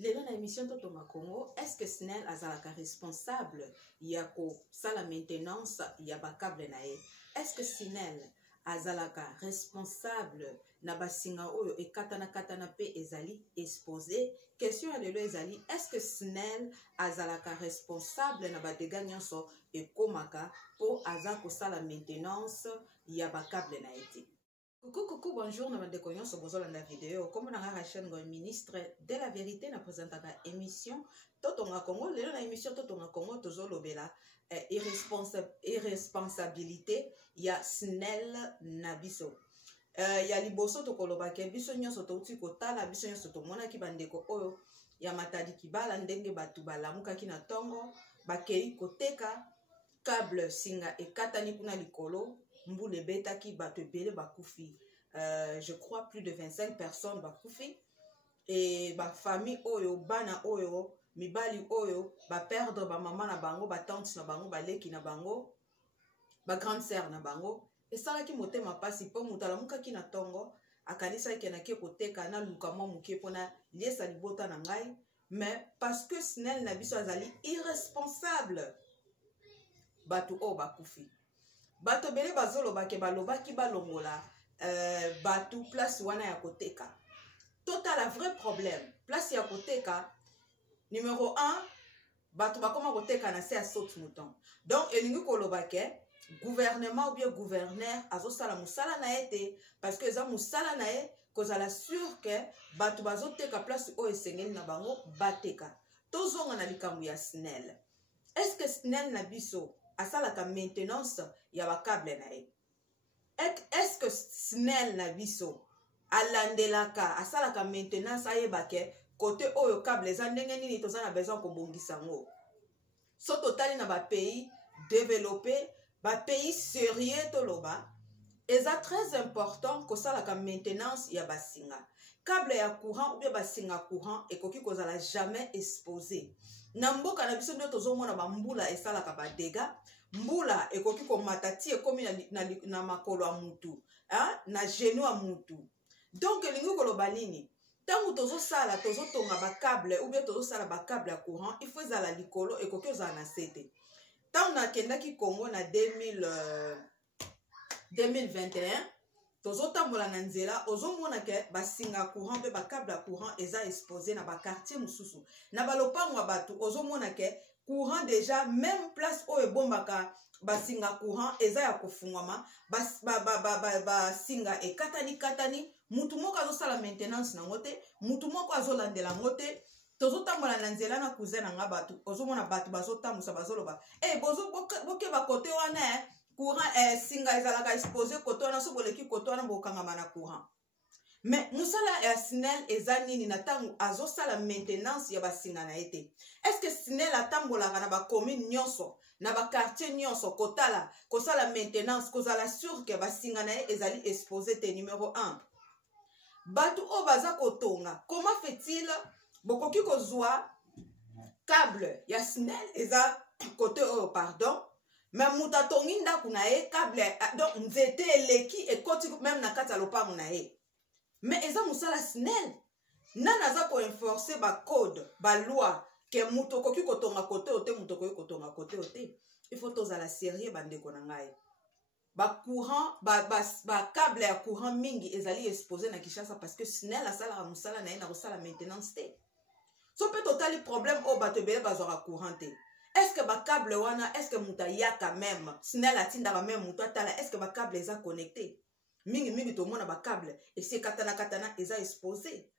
Lelo na émission Totonga Congo, est-ce que SNEL azalaka responsable yako sala maintenance ya bakable na ye? Est-ce que SNEL azalaka responsable na basinga oyo ekatana pe ezali exposé? Question ya lelo ezali, est-ce que SNEL azalaka responsable na badega nyonso ekomaka po azako sala maintenance ya bakable na ye te? Coucou, bonjour, na bandeko nyonso bozolanda vidéo. Comme na la chaîne ministre de la vérité na présentaka émission Totonga Congo. Lelo na émission Totonga Congo tozolobela irresponsabilité ya SNEL na biso. Ya liboso tokoloba ke biso nyonso touti kotala biso nyonso tomona ki bandeko oyo ya matadi kibala ndenge batu balamuka ki na tongo bakei koteka câble singa ekatani kuna likolo. Mboule betaki bato ebele bakufi, je crois plus de 25 personnes bakufi, et ba famille oyo bana oyo mibali oyo ba perdre ba maman na bango, ba tante na bango, ba leki na bango, ba grande sœur na bango. Et ça là qui motema pasi po mutala muka ki na tongo akanisa ke na ke koteka na luka mo muke pona liesa libota na ngai, mais parce que SNEL na biso azali irresponsable bato o bakufi. Bato bele bazolo bake balobaki balongola bato place wana ya koteka. Total vrai problème. Place ya koteka numéro 1 bato bakoma koteka na se ya saute mouton. Donc elingi kolobake gouvernement ou bien gouverneur azosala musala na ete parce que eza musala na e kozala sûr que bato bazoteka place o esengeli na bango bateka. Tozonga na likambo ya SNEL. Est-ce que SNEL na biso asalaka maintenance ya bakable na ye? Est-ce que SNEL na biso alandelaka asalaka maintenance ayebake côté oyo câble eza ndenge nini toza na besoin kobongisa ngo? So totali na ba pays développé, ba pays sérieux toloba, eza très important kosalaka maintenance ya basinga. Câble ya courant ou bien basinga courant ekoki kozala jamais exposé. Na mboka na biso ndio tozomona ba mbula esalaka ba dégâts. Mbula ekoki komata ti ekomi na makolo ya mutu, na genou ya mutu. Donc elingi koloba nini? Tango tozosala tozotonga ba câble ou bien tozosala ba câble ya courant, il faut ezala likolo ekoki ozala na sete. Tango nakendaki Congo na 2021 tozotambola na nzela ozomona ke basinga courant pe ba câble ya courant eza exposé na ba quartier mususu. Na balopango ya bato ozomona ke courant déjà même place oyo ebombaka basinga courant eza ya kofungwama basinga ekatani mutu moko azosala maintenance nango te, mutu moko azolandela ngo te. Tozotambola na nzela na cousin na nga bato ozomona bato bazotambusa bazoloba boke bakote wana courant singa ezalaka exposé kote wana so boleki kote wana bokangama na courant. Mais musala ya SNEL eza nini na tango azosala maintenance ya basinga na ete? Est-ce que SNEL atambolaka na ba commune nyonso na ba quartier nyonso kotala kosala maintenance kozala sûr que basinga na ezali exposé te? Numéro 1 bato o baza kotonga, comment fait-il bokoki kozwa câble ya SNEL eza côté oyo pardon, mais muta tongi ndaku na ye câble donc nzete eleki ekoti même na kati ya lopango na ye? Mais eza musala SNEL. Nana za ko enforcer ba code, ba loi ke muto koki kotonga kote ote muto koki kotonga kote ote. Il faut tozala sérieux bandeko na ngai. Ba courant ba câble ya courant mingi ezali exposé na Kinshasa parce que SNEL asala musala na ye na kosala maintenance te. So pe totali problème o bato bele bazora courant te. Est-ce que ba câble wana est-ce que muta yaka même SNEL atinda ba même muto atala est-ce que ba câble eza connecté? Mingi to mona ba câble et c'est katana eza exposé.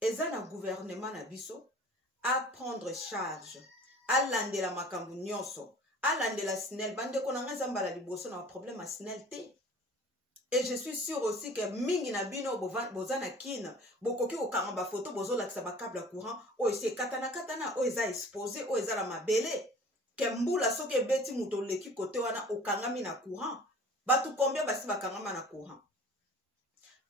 Eza na gouvernement na biso à prendre charge, à landela makambu nyonso, à landela SNEL bandeko na nga zambala liboso na problème à SNEL te. Et je suis sûr aussi que mingi na bino bozana kin bokoki okanga ba photo bozolakisa ba câble courant o c'est katana o eza exposé o eza la mabele ke mbula soki ebeti muto leki kote wana okangami na courant. Batu combien basi bakangama na courant?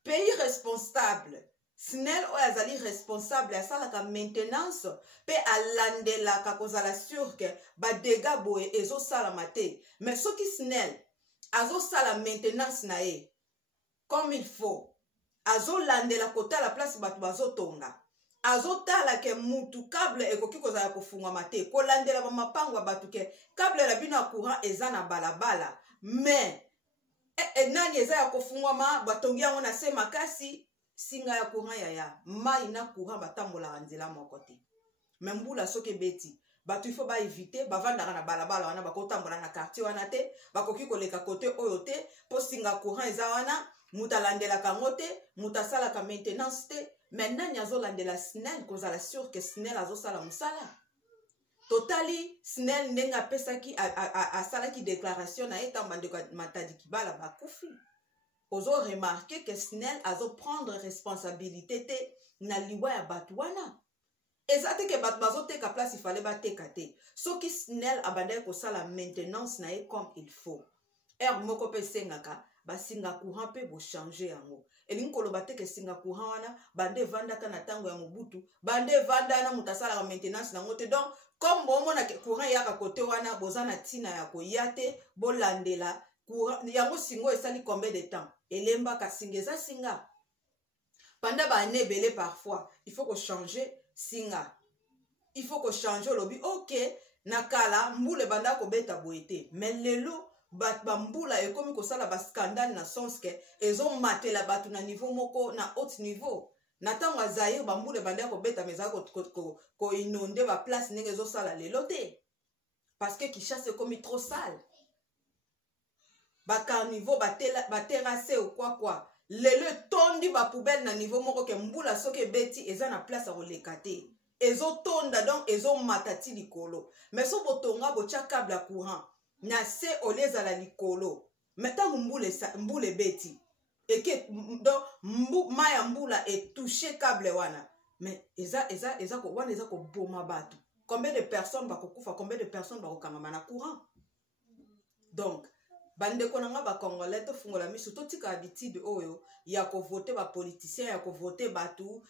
Pays responsable SNEL o azali responsable asalaka maintenance pe alandelaka kozala sûr que ba dégâts boye ezosalama te. Mais soki SNEL azosala maintenance na ye comme il faut, azolandela kota la place bato bazotonga, azotala ke mutu câble ekoki kozala kofungwama te kolandela bamapango ya bato ke câble na bino ya courant eza na balabala mais nani eza ya kofungwama batongi yango na se makasi singa ya courant yaya mai na courant batambolaka nzela moko te me mbula soki ebeti bato ifo baevite bavandaka na balabala wana bakotambola na quartier wana te bakoki koleka kote oyo te mpo singa courant eza wana mutu alandelaka yango te mutu asalaka maintenance te me nani azolandela SNEL kozala sur ke SNEL azosala mosala totali SNEL ndenge apesaki asalaki déclaration na ye ntango bandeko ya Matadi Kibala bakufi ozo remarke ke SNEL azoprendre responsabilité te na liwa ya bato wana eza te ke bato bazoteka place ifale bateka te soki SNEL abandaki kosala maintenance na ye comme il faut moko mpe esengaka basinga courant mpe bochange yango elingi koloba te ke singa courant wana bande evandaka na ntango ya mobutu bande evanda wana moto asalaka maintenance nango te donc comme bomona ke courant eyaka kote wana boza na ntina ya koya te bolandela courant yango singo esali combien de temps elembaka singa eza singa pendant baane ebele parfois il faut changer singa il faut changer olobi ok na kala mbula ebanda kobeta boye te mais lelo bambula ekomi kosala bascandale na sens ke ezomatela bato na niveau moko na haut niveau na ntango azaire bambula ebanda kobeta mais ezala koinonde baplace ndenge ezosala lelo te parce que Kinshasa ekomi trop sale bacarniveau baterase okwakwa lelo etondi bapoubele na niveau moko ke mbula soki ebeti eza na place ya koleka te ezotonda donc ezomata ti likolo mais so botonga botya câble ya courant na se olie ezala likolo mais ntango mbula ebeti eke donc mai ya mbula etouche câble wana mais wana eza koboma bato combien de personnes bakokufa combien de personnes bakokangama na courant donc bandeko na nga bakongolais tofungola miso totika habitude oyo ya kovote bapoliticien ya kovote bato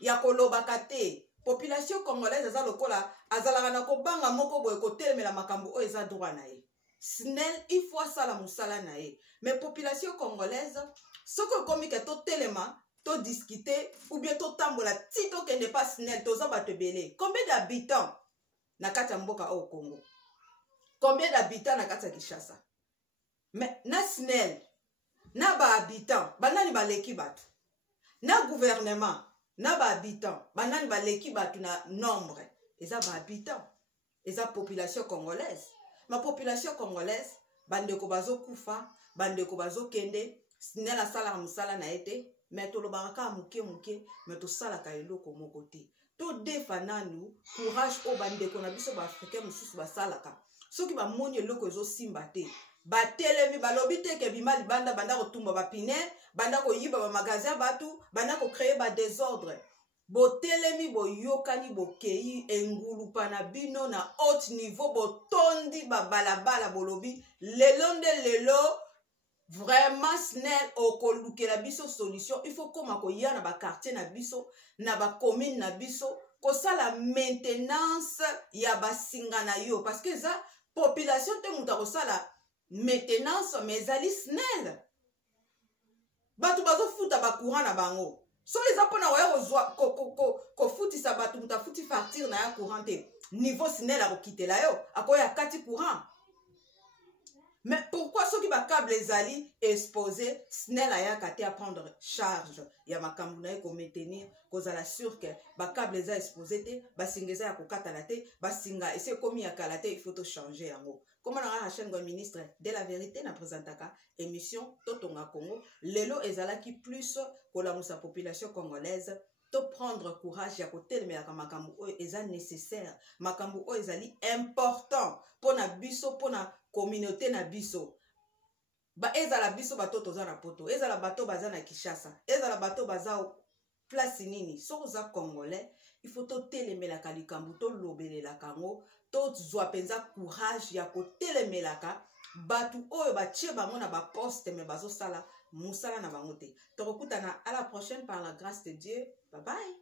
ya kolobaka te population congolaise eza lokola azalaka na kobanga moko boye kotelemela makambo oyo eza droit na ye SNEL il faut asala mosala na ye mais population congolaise soki okomi ke totelema todiscute ou bien totambola ti tokende pa SNEL toza bato ebele combien d'habitants na kati ya mboka oyo Congo combien d'habitants na kati ya Kinshasa mais na SNEL na bahabitant banani baleki bato na gouvernement na bahabitant banani baleki bato na nombre eza bahabitant eza population congolaise ma population congolaise bandeko bazokufa bandeko bazokende SNEL asalaka mosala na ye te mais tolobaka kaka moke mais tosalaka eloko moko te todefa nanu courage oyo bandeko na biso baafricain mosusu basalaka soki bamoni eloko ezosimba te batelemi balobi te ke bima libanda banda kotumba bapine banda koyiba bamagazin bato banda kocreye badésordre botelemi boyokani bokei engulupa na bino na haut niveau botondi babalabala bolobi lelo nde lelo vraiment SNEL okolukela biso solution il faut koma koya na bakartier na biso na bacommune na biso kosala maintenance ya basinga na yo parce que eza population te mutu akosala maintenance mais ezali SNEL bato bazofuta bacourant na bango so eza mpona koya kofutisa bato mutu afuti facture na ya courant te niveau SNEL akokitela yo akoya kati courant mais pourquoi soki bacable ezali exposé SNEL ayaka te à prendre charge ya makambo na ye komaintenir kozala sûr ke bacable eza exposé te basinga eza ya kokatana te basinga esi ekomi ya kala te il faut tochanger yango Comme on a chaîne ministre de la vérité na présentaka émission Totonga Congo lelo ezalaki plus pour la population congolaise to prendre courage ya kotelemela makambo oyo eza nécessaire makambo oyo ezali important pour na biso pour na communauté na biso ba ezala biso bato toza na poto ezala bato baza na Kinshasa ezala bato baza place nini so za congolais il faut totelemelaka likambo tolobelelaka yango tozwa penza courage ya kotelemelaka batu oyo batie bango na baposte me bazosala musala na bango te tokokutana à la prochaine par la grâce de Dieu bye bye.